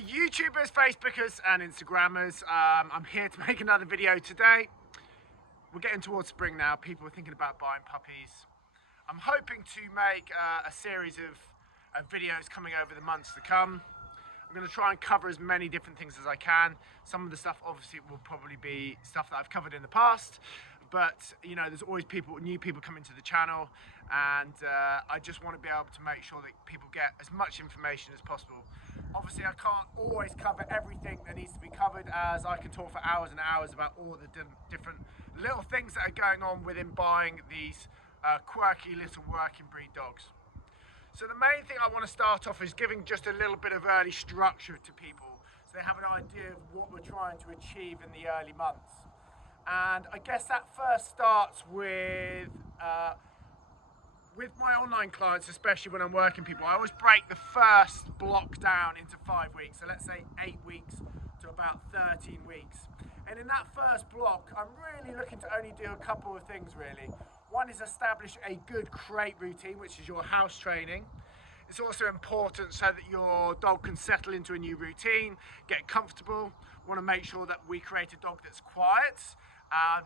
YouTubers, Facebookers and Instagrammers, I'm here to make another video today. We're getting towards spring now. People are thinking about buying puppies. I'm hoping to make a series of videos coming over the months to come. I'm going to try and cover as many different things as I can. Some of the stuff obviously will probably be stuff that I've covered in the past, but you know, there's always new people coming to the channel, and I just want to be able to make sure that people get as much information as possible. Obviously I can't always cover everything that needs to be covered, as I can talk for hours and hours about all the different little things that are going on within buying these quirky little working breed dogs. So the main thing I want to start off is giving just a little bit of early structure to people, so they have an idea of what we're trying to achieve in the early months. And I guess that first starts with my online clients, especially when I'm working people. I always break the first block down into 5 weeks. So let's say 8 weeks to about 13 weeks. And in that first block, I'm really looking to only do a couple of things really. One is establish a good crate routine, which is your house training. It's also important so that your dog can settle into a new routine, get comfortable. We want to make sure that we create a dog that's quiet,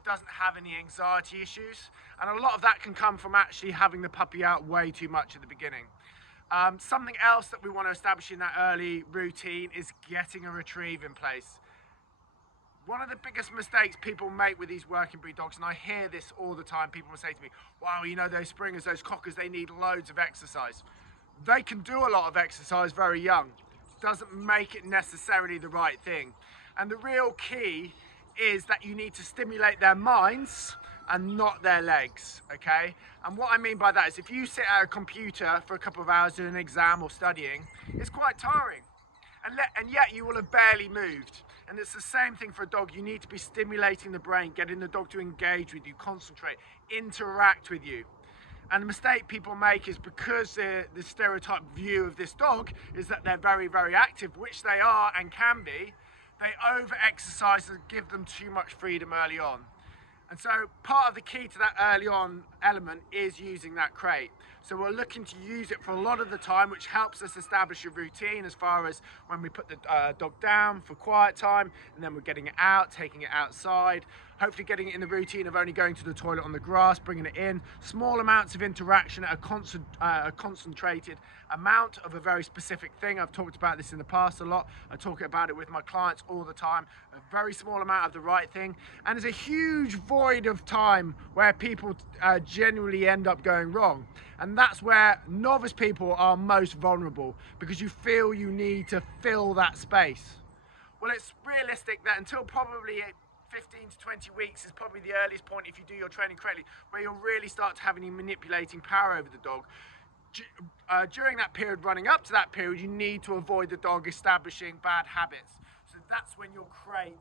doesn't have any anxiety issues, and a lot of that can come from actually having the puppy out way too much at the beginning. Something else that we want to establish in that early routine is getting a retrieve in place. One of the biggest mistakes people make with these working breed dogs, and I hear this all the time, people will say to me, wow, you know, those springers, those cockers, they need loads of exercise. They can do a lot of exercise very young. Doesn't make it necessarily the right thing. And the real key is that you need to stimulate their minds and not their legs, okay? And what I mean by that is if you sit at a computer for a couple of hours doing an exam or studying, it's quite tiring. And yet you will have barely moved. And it's the same thing for a dog. You need to be stimulating the brain, getting the dog to engage with you, concentrate, interact with you. And the mistake people make is because the stereotype view of this dog is that they're very, very active, which they are and can be, they over-exercise and give them too much freedom early on. And so part of the key to that early on element is using that crate. So we're looking to use it for a lot of the time, which helps us establish a routine as far as when we put the dog down for quiet time, and then we're getting it out, taking it outside, hopefully getting it in the routine of only going to the toilet on the grass, bringing it in, small amounts of interaction at a concentrated amount of a very specific thing. I've talked about this in the past a lot. I talk about it with my clients all the time. A very small amount of the right thing. And there's a huge void of time where people genuinely end up going wrong. And that's where novice people are most vulnerable, because you feel you need to fill that space. Well, it's realistic that until probably 15 to 20 weeks is probably the earliest point, if you do your training correctly, where you'll really start to have any manipulating power over the dog. During that period, running up to that period, you need to avoid the dog establishing bad habits. So that's when your crate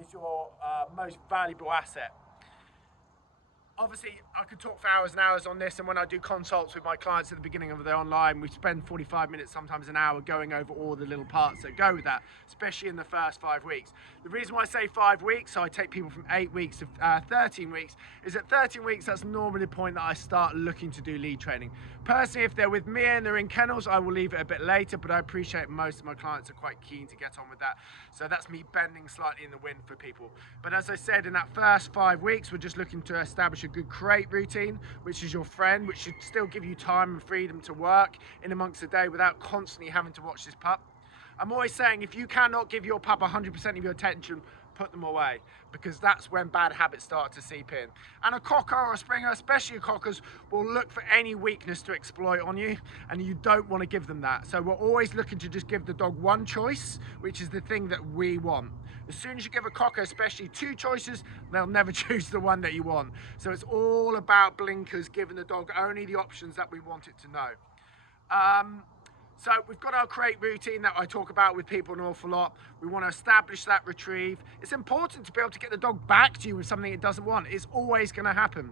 is your most valuable asset. Obviously, I could talk for hours and hours on this, and when I do consults with my clients at the beginning of their online, we spend 45 minutes, sometimes an hour, going over all the little parts that go with that, especially in the first 5 weeks. The reason why I say 5 weeks, so I take people from 8 weeks to 13 weeks, is at 13 weeks, that's normally the point that I start looking to do lead training. Personally, if they're with me and they're in kennels, I will leave it a bit later, but I appreciate most of my clients are quite keen to get on with that. So that's me bending slightly in the wind for people. But as I said, in that first 5 weeks, we're just looking to establish a good crate routine, which is your friend, which should still give you time and freedom to work in amongst the day without constantly having to watch this pup. I'm always saying, if you cannot give your pup 100% of your attention, put them away, because that's when bad habits start to seep in. And a cocker or a springer, especially cockers, will look for any weakness to exploit on you, and you don't want to give them that. So we're always looking to just give the dog one choice, which is the thing that we want. As soon as you give a cocker, especially 2 choices, they'll never choose the one that you want. So it's all about blinkers, giving the dog only the options that we want it to know. So we've got our crate routine that I talk about with people an awful lot. We want to establish that retrieve. It's important to be able to get the dog back to you with something it doesn't want. It's always going to happen.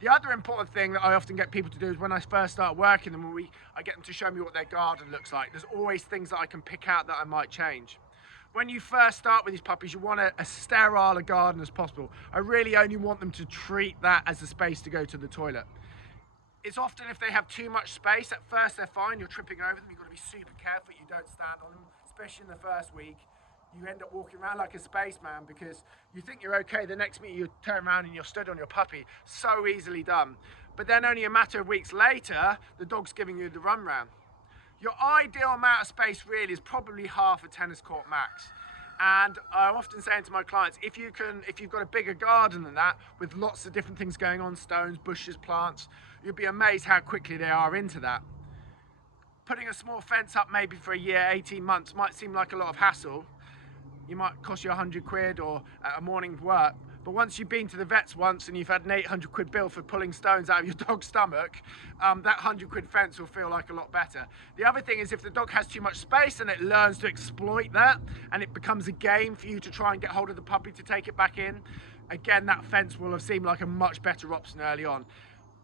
The other important thing that I often get people to do is when I first start working them, I get them to show me what their garden looks like. There's always things that I can pick out that I might change. When you first start with these puppies, you want as sterile a garden as possible. I really only want them to treat that as a space to go to the toilet. It's often if they have too much space, at first they're fine, you're tripping over them, you've got to be super careful you don't stand on them, especially in the first week, you end up walking around like a spaceman because you think you're okay. The next minute you turn around and you're stood on your puppy. So easily done. But then only a matter of weeks later, the dog's giving you the run round. Your ideal amount of space really is probably half a tennis court max. And I'm often saying to my clients, if you've got a bigger garden than that, with lots of different things going on, stones, bushes, plants, you'll be amazed how quickly they are into that. Putting a small fence up maybe for a year, 18 months might seem like a lot of hassle. You might cost you 100 quid or a morning's work. But once you've been to the vets once and you've had an 800 quid bill for pulling stones out of your dog's stomach, that 100 quid fence will feel like a lot better. The other thing is if the dog has too much space and it learns to exploit that and it becomes a game for you to try and get hold of the puppy to take it back in, again, that fence will have seemed like a much better option early on.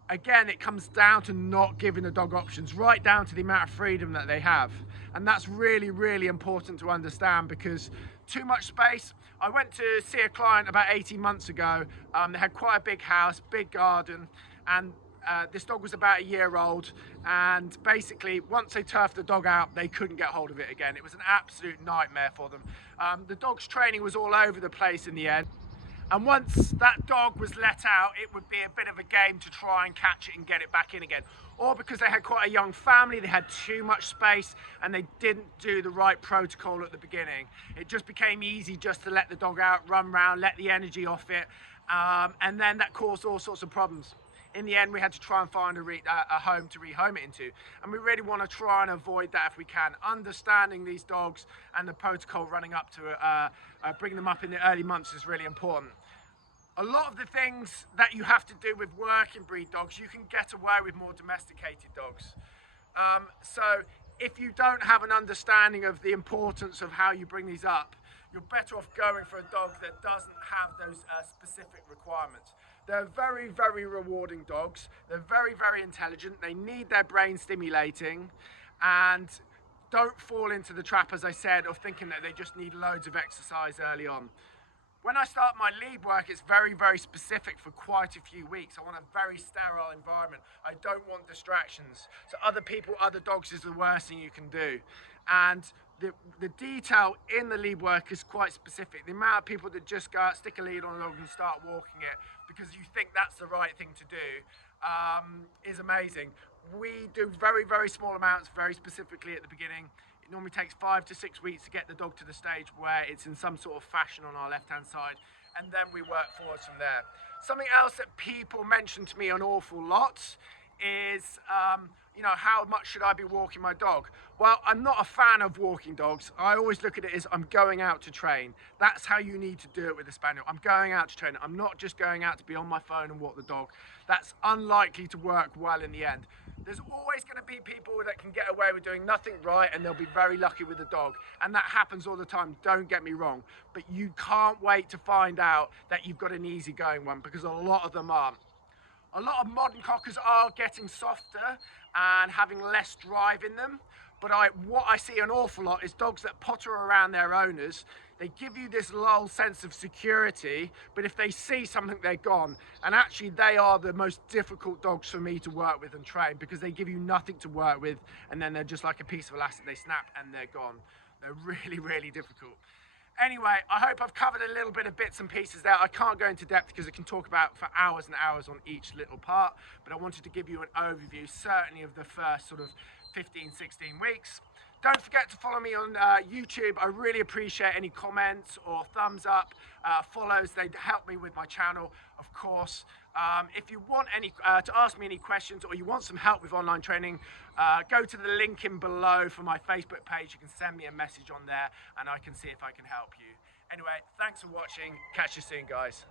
Again, it comes down to not giving the dog options, right down to the amount of freedom that they have. And that's really, really important to understand because too much space. I went to see a client about 18 months ago. They had quite a big house, big garden, and this dog was about a year old. And basically, once they turfed the dog out, they couldn't get hold of it again. It was an absolute nightmare for them. The dog's training was all over the place in the end. And once that dog was let out, it would be a bit of a game to try and catch it and get it back in again. Or because they had quite a young family, they had too much space and they didn't do the right protocol at the beginning. It just became easy just to let the dog out, run around, let the energy off it. And then that caused all sorts of problems. In the end, we had to try and find a home to rehome it into. And we really want to try and avoid that if we can. Understanding these dogs and the protocol running up to bringing them up in the early months is really important. A lot of the things that you have to do with working breed dogs, you can get away with more domesticated dogs. So if you don't have an understanding of the importance of how you bring these up, you're better off going for a dog that doesn't have those specific requirements. They're very, very rewarding dogs. They're very, very intelligent. They need their brain stimulating, and don't fall into the trap, as I said, of thinking that they just need loads of exercise early on. When I start my lead work, it's very, very specific for quite a few weeks. I want a very sterile environment. I don't want distractions. So other people, other dogs is the worst thing you can do. And the detail in the lead work is quite specific. The amount of people that just go out, stick a lead on a dog and start walking it because you think that's the right thing to do is amazing. We do very, very small amounts, very specifically at the beginning. It normally takes 5 to 6 weeks to get the dog to the stage where it's in some sort of fashion on our left-hand side, and then we work forwards from there. Something else that people mention to me an awful lot is, how much should I be walking my dog? Well, I'm not a fan of walking dogs. I always look at it as I'm going out to train. That's how you need to do it with a Spaniel. I'm going out to train. I'm not just going out to be on my phone and walk the dog. That's unlikely to work well in the end. There's always going to be people that can get away with doing nothing right and they'll be very lucky with the dog. And that happens all the time, don't get me wrong. But you can't wait to find out that you've got an easygoing one because a lot of them aren't. A lot of modern cockers are getting softer and having less drive in them. But what I see an awful lot is dogs that potter around their owners. They give you this lull sense of security, but if they see something, they're gone. And actually, they are the most difficult dogs for me to work with and train because they give you nothing to work with, and then they're just like a piece of elastic. They snap and they're gone. They're really, really difficult. Anyway, I hope I've covered a little bit of bits and pieces there. I can't go into depth because I can talk about for hours and hours on each little part, but I wanted to give you an overview, certainly of the first sort of 15, 16 weeks. Don't forget to follow me on YouTube. I really appreciate any comments or thumbs up, follows. They help me with my channel, of course. If you want to ask me any questions or you want some help with online training, go to the link in below for my Facebook page. You can send me a message on there and I can see if I can help you. Anyway, thanks for watching. Catch you soon, guys.